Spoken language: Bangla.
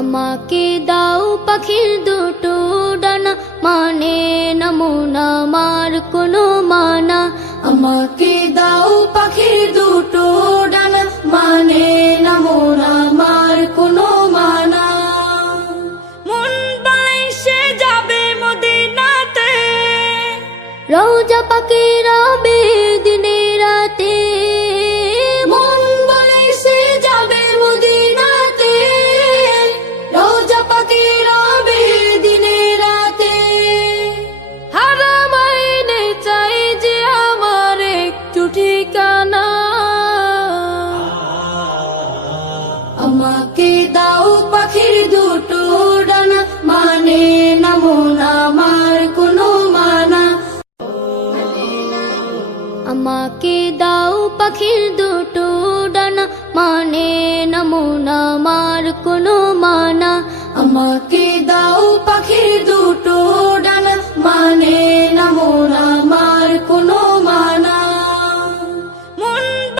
আমাকে দাও পাখির দুটো ডানা, মানে না মন আমার কোনো মানা। আমাকে দাও পাখির দুটো ডানা, মানে না মন আমার কোনো মানা। মন বাইসে যাবে মদিনাতে, রওজা পাকে রবে দিনে রাতে। মন বাইসে যাবে মদিনাতে, রওজা পাকে রবে দিনে রাতে। হারাম আইনে চাই যে আমার একটু ঠিকানা। আমাকে দাও পাখির দুটো ডানা, মানে না মন আমার কোনো মানা। আমাকে দাও পাখির দুটো ডানা, মানে না মন আমার কোনো মানা।